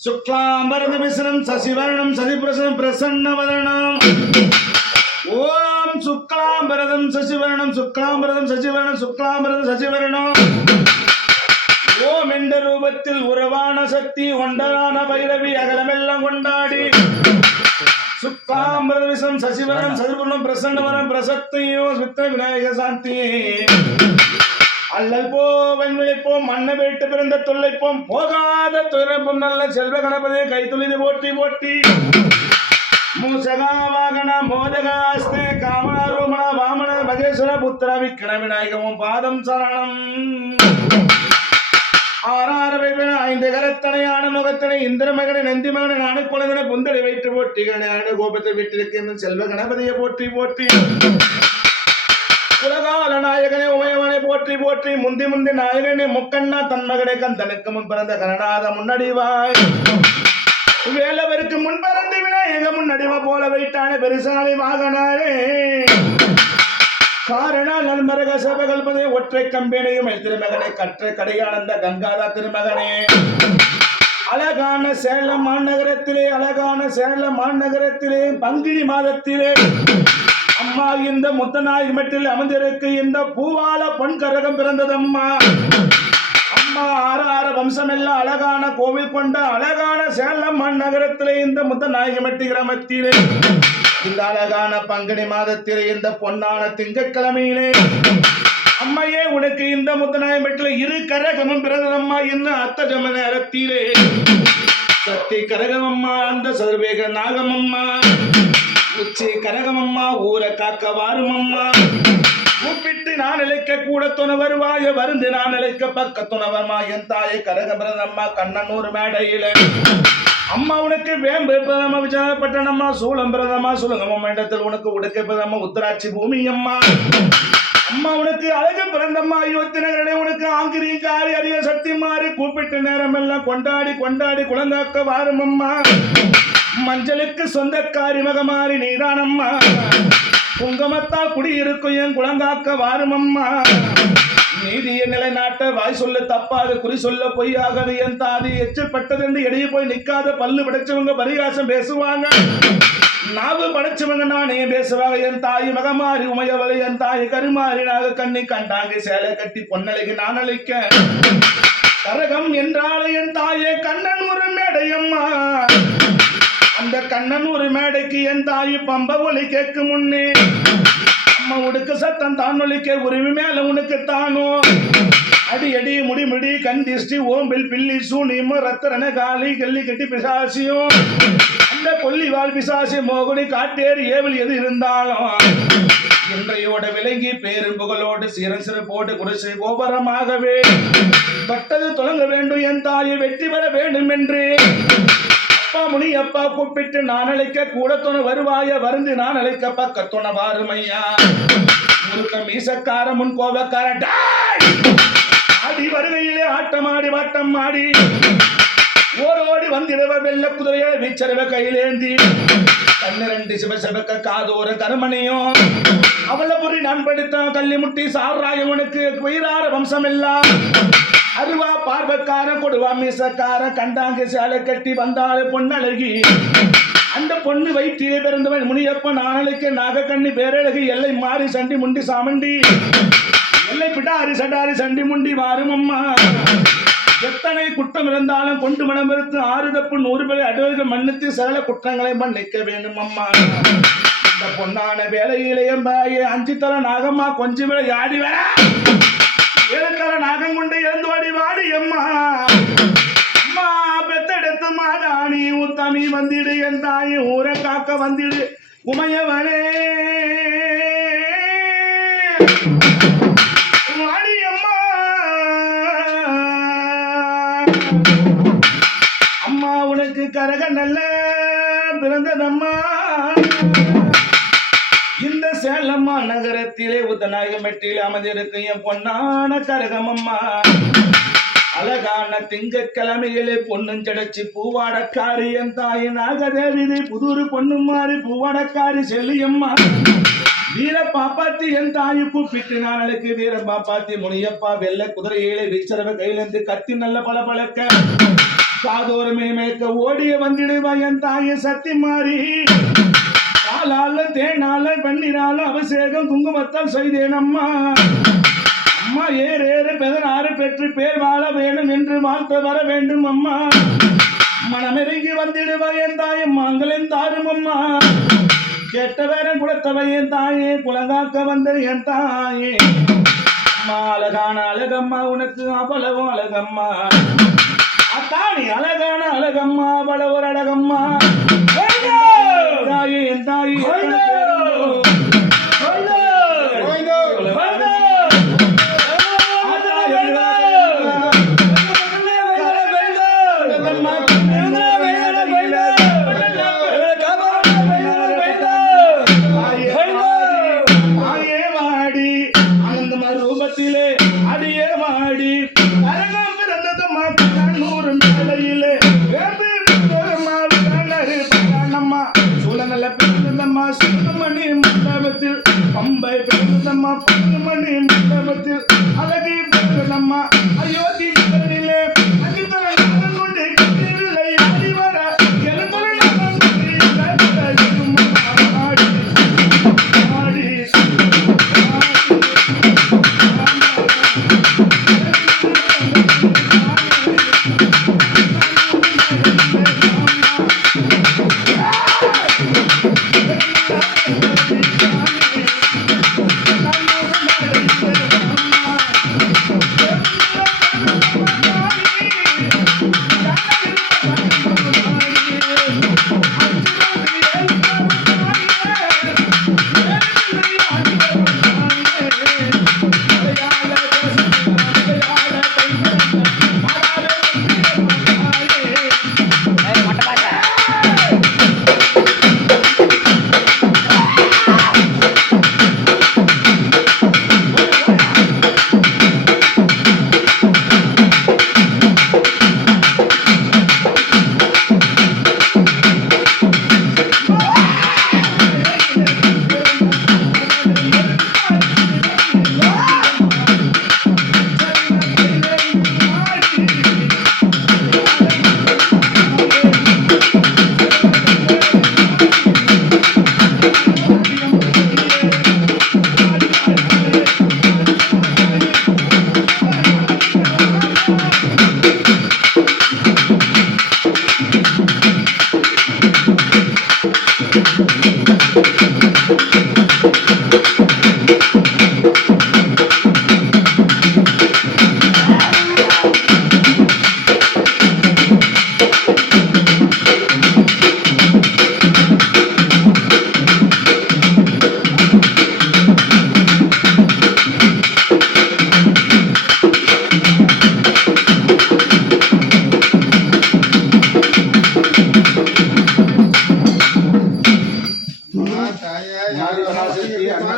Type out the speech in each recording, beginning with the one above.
शुक्लांबरधरं शशिवर्णं शशिप्रसन्नं प्रसन्नवदनं ओम शुक्लांबरधं शशिवर्णं शुक्लांबरधं शशिवर्णं शुक्लांबरधं शशिवर्णं ஓம் என்ற ரூபத்தில் உறவான சக்தி ஒன்றரான பைரவி அகலமெல்லாம் கொண்டாடி சுக்லாம்பரதம் சசிவரணம் சதுர்புர்ணம் பிரசன்னவரம் பிரசக்தியோ சுத்த விநாயக சாந்தி அல்லல் போவன் விளைப்போம் மண்ண வேட்டு பிறந்த தொல்லைப்போம் போகாத துயரப்பும் நல்ல செல்வ கணபதி கைத்துளிது போட்டி போட்டி மூசகா வாகன மோதகாஸ்தே காமனாரோமண வாமன மகேஸ்வர புத்திர விக்கண விநாயகமும் பாதம் சரணம் ஆறாரவை ஐந்து கரத்தனையான முகத்தனை இந்திர மகனை நந்தி மகனை நாடு குழந்தனை புந்தரை வைத்து போட்டி கணையான கோபத்தை விட்டிருக்கின்ற செல்வ கணபதியை போற்றி போற்றி உலகால நாயகனை உமையவனை போற்றி போற்றி முந்தி முந்தி நாயகனை முக்கண்ணா தன் மகனை கந்தனுக்கு முன் பிறந்த கனநாத முன்னடிவாய் வேலவருக்கு முன் பிறந்து விநாயக முன்னடிவா போல வைத்தானே பெருசாலை வாகனாரே திருமரக சபகல்பதே ஒற்றை கம்பெனியும் திருமகனை கற்ற கடையானந்த கங்காதா திருமகனே அழகான சேலம் மாநகரத்திலே பங்குனி மாதத்திலே அம்மா இந்த முத்தநாயகி மட்டில் அமர்ந்திருக்கு இந்த பூவால பொன் கரகம் பிறந்ததம்மா. அம்மா ஆறு வம்சம் எல்லாம் அழகான கோவில் கொண்ட அழகான சேலம் மாநகரத்திலே இந்த முத்தநாயகி மட்டி கிராமத்திலே இந்த அழகான பங்குனி மாதத்திலே இந்த பொன்னான திங்கட்கிழமையிலே அம்மையே உனக்கு இந்த முத்தநாயகி மட்டில இரு கரகமும் பிறந்ததம்மா. இன்னும் அத்தஜம நேரத்திலே சக்தி கரகமம்மா அந்த சர்வேக நாகமம்மா உச்சி கரகமம்மா ஊரை காக்க வாருமம்மா. கூப்பிட்டு நான் இழைக்க கூட துணை வருவாய வருந்து நான் இழைக்க பக்க துணை வருமா. என் தாயை கரக பிரதம்மா கண்ணனூர் மேடையில அம்மா உனக்கு வேம்பு பிரதம விசாரப்பட்டனம்மா சூளம் பிரதமா சுலங்கம்மா இடத்தில் உனக்கு உடுக்க பிரதம உத்தராட்சி பூமி அம்மா. அம்மா உனக்கு அழகு பிறந்தம்மா 20 நகரே உனக்கு ஆங்கிரி காரி அரிய சக்தி மாறி கூப்பிட்டு நேரம் எல்லாம் கொண்டாடி குழந்தாக்க வாருமம்மா. மஞ்சளுக்கு சொந்தக்காரி மகமாறி நீதானம்மா. குங்கமத்தால் குடியிருக்கும் என் குழந்தாக்க வாருமம்மா. நீதிய நிலைநாட்ட வாய் சொல்ல தப்பாது குறி சொல்ல பொய்யாகாது என் தாதி எச்சப்பட்டது என்று இடையே போய் நிக்காத பல்லு படைச்சவங்க பரிகாசம் பேசுவாங்க. நாவு படைச்சவங்க நானே பேசுவாங்க. என் தாய் மகமாறி உமையவளை என் தாய் கருமாறி நாக கண்ணி கண்டாங்க சேலை கட்டி பொன்னலைக்கு நான் அழைக்க கரகம் என்றாலே என் தாயே கண்ணனூர் மேடையம்மா. அந்த கண்ணனூர் மேடைக்கு என் தாய் பம்ப ஒலி கேட்கும் முன்னே அம்மா உடுக்கு சத்தம் தான் ஒலிக்க உரிமை மேல உனக்கு தானோ அடி அடி முடிமுடி கந்திஷ்டி ஓம்பில் பில்லி சூனியமோ ரத்தரன காலி கல்லி கட்டி பிசாசியும் அந்த கொல்லி வாழ் பிசாசி மோகுனி காட்டேறி ஏவல் எது இருந்தாலும் இன்றையோட விலங்கி பேரும் புகழோடு சீரன் சிறப்போடு குடிசை கோபுரமாகவே பட்டது தொடங்க வேண்டும் என் தாயை வெற்றி பெற வேண்டும் என்று அப்பா முனி அப்பா கூப்பிட்டு நான் அழைக்க கூட துணை வருவாய வருந்து நான் அழைக்க பக்க துணை வாருமையா. முருக்க மீசக்கார முன் கோபக்கார ஆடி வருகையிலே ஆட்டமாடி வாட்டம் ஆடி ஓரோடி வந்திடவ வெள்ள குதிரையை வீச்சரவ கையிலேந்தி 12 சிவசபக்க காதோர கருமணியும் அவள பொறி நான் படித்த கள்ளி முட்டி சாராயவனுக்கு குயிரார வம்சம் எல்லாம் அருவா பார்வக்கார கொடுவா மீசக்கார கண்டாங்க சேலை கட்டி வந்தாலே பொன்னழகி அந்த பொண்ணு வயிற்றிலே பிறந்தவன் முனியப்பன் ஆனலைக்க நாகக்கண்ணி பேரழகி எல்லை மாறி சண்டி முண்டி சாமண்டி எல்லை பிடாரி சடாரி சண்டி முண்டி வாரும் அம்மா. எத்தனை குற்றம் இருந்தாலும் கொண்டு மனம் எடுத்து 6 தப்பு 100 பேரை அடுவர்கள் மன்னித்து சகல குற்றங்களை மன்னிக்க வேண்டும் அம்மா. இந்த பொன்னான வேலையிலேயே 5 தல நாகம்மா கொஞ்சம் வேலை ஆடி வர 7 தல நாகம் கொண்டு இறந்து வாடி வாடி அம்மா. அம்மா பெத்தெடுத்து மாதாணி உத்தமி வந்திடு என் தாய் ஊரை காக்க வந்திடு உமையவனே அம்மா உனக்கு கரக நல்ல பிறந்ததம்மா. இந்த சேலம் நகரத்திலே உத்தநாயக மெட்டில் அமைந்திருக்கு என் பொன்னான கரகம் அம்மா. அழகான திங்கட்கிழமையிலே பொண்ணுஞ்சடைச்சி பூவாடக்காரி என் தாய் நாகதேவி புதூர் பொண்ணு மாறி பூவாடக்காரி செல்லியம்மா. வீர பாப்பாத்தி என் தாயை கூப்பிட்டு நான் அழைக்கு வீர பாப்பாத்தி முனியப்பா வெள்ள குதிரையிலே வீச்சரவ கையிலிருந்து கத்தி நல்ல பல பழக்க காதோர மேய்க்க ஓடிய வந்திடுவா என் தாயை சத்தி மாறி பாலால தேனால பன்னீரால அபிஷேகம் குங்குமத்தால் செய்தேனம்மா. அம்மா ஏறு 16 பெற்று பேர் வாழ வேணும் என்று வாழ்த்த வர வேண்டும் அம்மா. மனமிறங்கி வந்திடுவா என் தாயை மாங்கலின் தாரும் அம்மா. கேட்டவரன் குலத்தவ என் தாயே குலகாக்க வந்த என் தாயே அம்மா. அழகான அழகம்மா உனக்கு அவ்வளவும் அழகம்மா. அத்தானி அழகான அழகம்மா அவ்வளவு ஒரு அழகம்மா. தாயே என் தாயே மணி மண்டபத்தில் அழகி அம்மா அயோத்தி நகரிலே அங்கித்தலை கொண்டு கட்டிலை ஆடி வர எழுந்தலை ஆடி ஆடி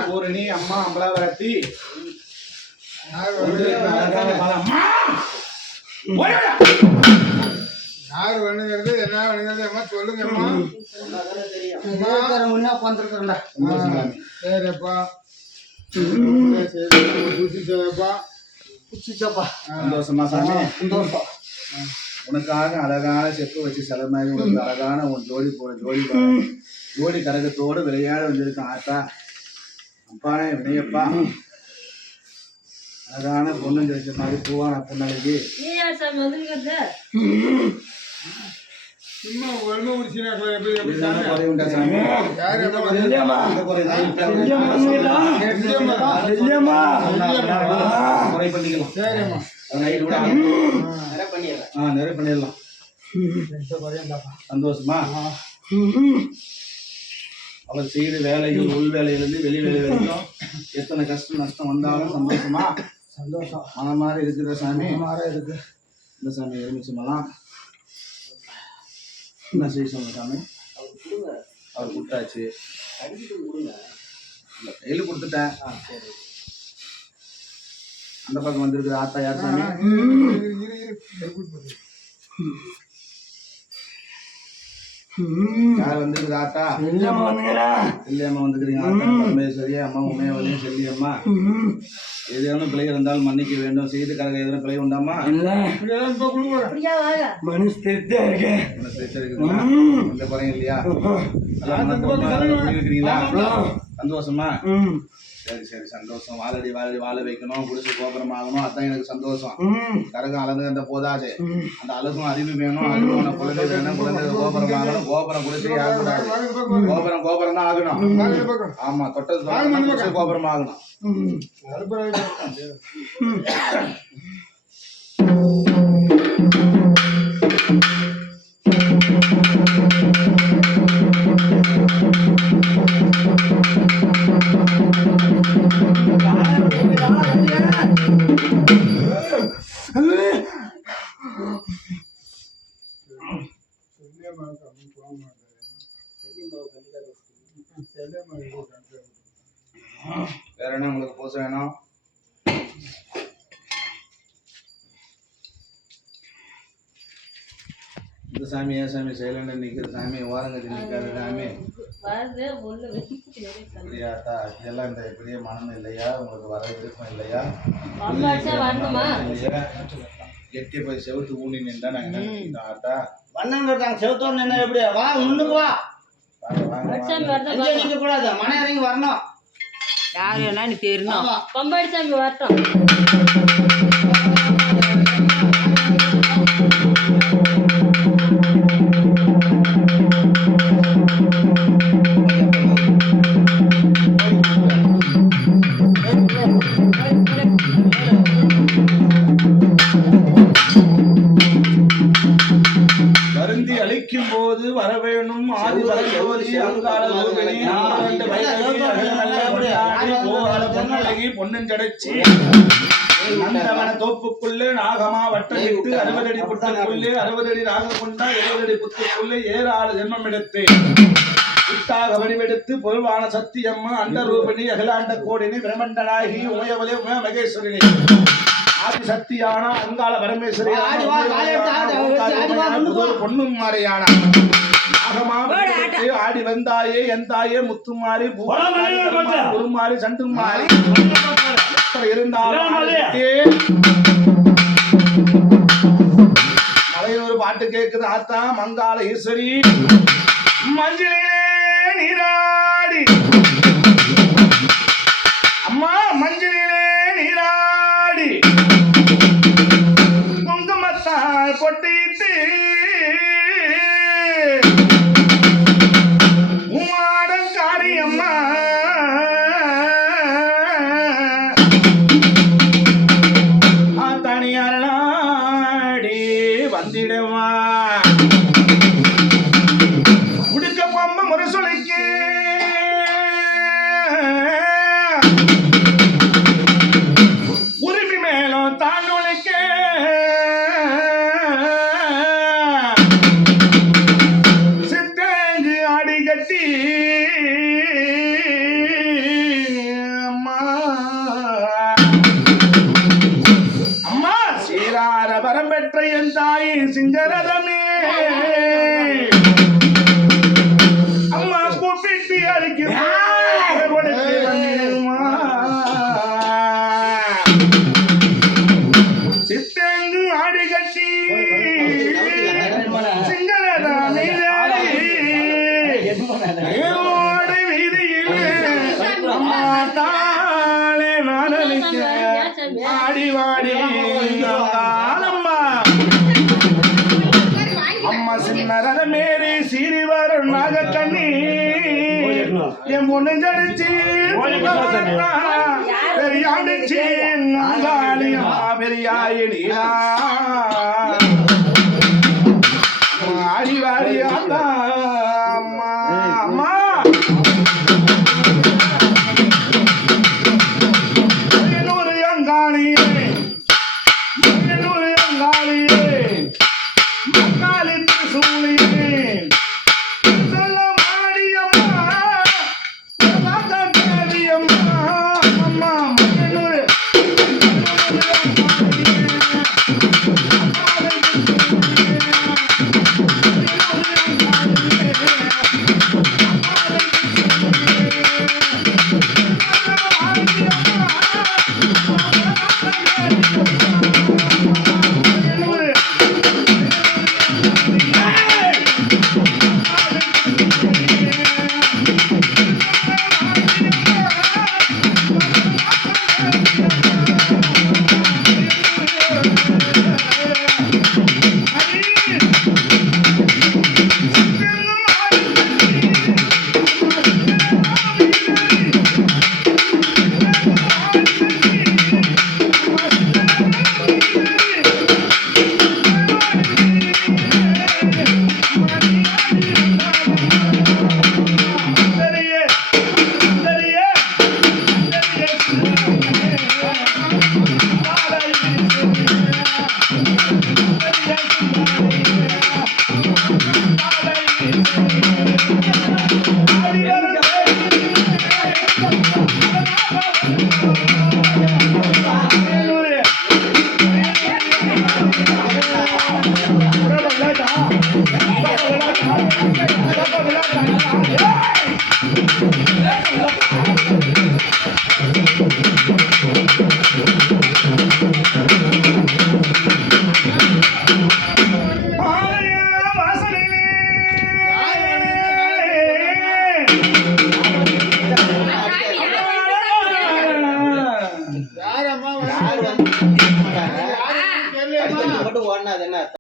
பூரணி அம்மா அம்பலாவரத்தி யார் வேணுங்கிறது என்ன வேணுங்கிறது அம்மா சொல்லுங்க அம்மா. சரிப்பா சந்தோஷமா சாமி உனக்காக அழகான செப்பு வச்சு சில மாதிரி உனக்கு அழகான உன் ஜோடி கரகத்தோடு விளையாட வந்திருக்கான் ஆத்தா அப்பானே வினையப்பா அழகான பொண்ணு தெரிஞ்ச மாதிரி பூவான பொண்ணு சும்மா ஒழுங்கு குறை பண்ணிக்கலாம். நிறைய பண்ணிடலாம். சந்தோஷமா அவர் செய்யற வேலைகள் உள் வேலையிலிருந்து வெளி வேலை வரைக்கும் எத்தனை கஷ்டம் நஷ்டம் வந்தாலும் சந்தோஷம் அந்த மாதிரி இருக்கிற சாமி இருக்கு. இந்த சாமி எலுமிச்சமெல்லாம் என்ன செய்ய சொன்ன சாமி அவர் கொடுத்தாச்சு கையில் கொடுத்துட்டேன். அந்த பக்கம் வந்திருக்கிற ஆத்தா யார் சாமி? யார் வந்திருக்குது ஆத்தா? இல்லையம்மா வந்துக்கிறீங்க. பரமேஸ்வரி அம்மா உமையவளையும் சொல்லி அம்மா ஏதேனும் பிள்ளை இருந்தாலும் மன்னிக்க வேண்டும். செய்து கரக எதனா பிள்ளை உண்டாமா? இந்த குறையும் இல்லையா? இருக்கிறீங்களா? சந்தோஷமா? சரி சரி சந்தோஷம். வாழடி வாழ வைக்கணும், குடிசை கோபுரம் ஆகணும், அதுதான் எனக்கு சந்தோஷம். கரகம் அழகு அந்த போதாது, அந்த அழகும் அறிவு வேணும். அறிவான குழந்தை வேணும், குழந்தை கோபுரம் ஆகணும். கோபுரம் குடிசை ஆகக்கூடாது, கோபுரம் தான் ஆகணும். ஆமா, தொட்டது கோபுரம் ஆகணும். வேற என்ன உங்களுக்கு பூச வேணும்? இந்த சாமி ஏன் சாமி சைலண்டா நிக்கிற சாமி ஓரங்கட்டி நிக்காத சாமி இப்படியாத்தா இதெல்லாம் இந்த இப்படியே மனம் இல்லையா உங்களுக்கு வர விருப்பம் இல்லையா இல்லையா எட்டி போய் செவுத்து ஊனி நின்றா நாங்க நினைக்கிறோம் ஆத்தா வண்ணம் செவுத்தோடு நின்று எப்படியா வா முன்னுக்கு வா நிக்க கூடாது மன இறங்கி வரணும் யாரு என்ன நீ தெரியணும் ஆமா. பம்பாடி சாமி வரட்டும் வருந்தி அழிக்கும் போது வர வேணும் ஆதி வரஜோதி அங்காள ரூபிணி ஆனந்த வைரவி அகலமல்ல பொன்னாடி கோவால பொன்னழகி பொன்னன் ஜடைச்சி நந்தவன தோப்புக்குள்ளே நாகமா வட்டமிட்டு 60 அடி புற்றுக்குள்ளே 60 அடி ராகம் கொண்டா 70 அடி புற்றுக்குள்ளே 7 ஜென்மம் எடுத்து விட்டாக வடிவெடுத்து பொருள்வான சத்தியம்மா அண்ட ரூபிணி அகிலாண்ட கோடினி பிரமண்டனாகி உமையவளே உமா மகேஸ்வரினி ஆதி சக்தியான அங்காள பரமேஸ்வரி பொண்ணும் மாறியான ஆடி வந்தாயே என் தாயே முத்துமாரி குருமாரி சண்டுமாரி இருந்தாலும் மலையூர் பாட்டு கேக்குது ஆத்தா மங்காள ஈஸ்வரி மஞ்சளே நீராடி அம்மா மஞ்சளே நீராடி குங்குமத்தால் கொட்டிட்டு உமாடங்காரி அம்மா தனியாரடி வந்திடுவா உடுக்க பொம்மை முரசொலிக்கு உரிமை மேலும் தான் உழைக்க சித்தங்கு ஆடி கட்டி அம்மா அம்மா சீரார வரம் பெற்ற என் தாய் சிங்கரதமே அம்மா கூப்பிட்டு அழைக்கிறேன் சித்தங்கு ஆடி கட்டி சிங்கரதாமே வீதியில் அம்மா தாளே நாடலிக்க ஆடி வாடி அம்மா அம்மா சின்னரத மேரி சீரி வரும் நாகக்கண்ணி என் பொண்ணு ஜடிச்சு பெரியாண்டிச்சு நாங்காளி அம்மா பெரியாயி நீரா ஆடி வாடி அம்மா அம்மா அம்மா என்னொரு அங்காளியே என்னொரு அங்காளியே மக்காளி திருசூலியே சொல்ல மாடியம்மா தேவியம்மா அம்மா என்னொரு அங்காளியே ஆலய வாசலிலே யார் அம்மா யார் வந்து மாட்டாங்க யாரு தெரியல மட்டும் ஓடினா அது என்ன